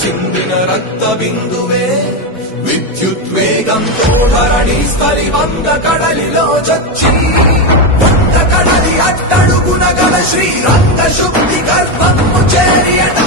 చిందిన రక్త బిందువే విద్యుద్వేగంతో ధరణి స్థలి వంద కడలిలో చచ్చి వంద కడలి అట్టడుగున గల శ్రీరంగ శుద్ధి గర్భము చేరియట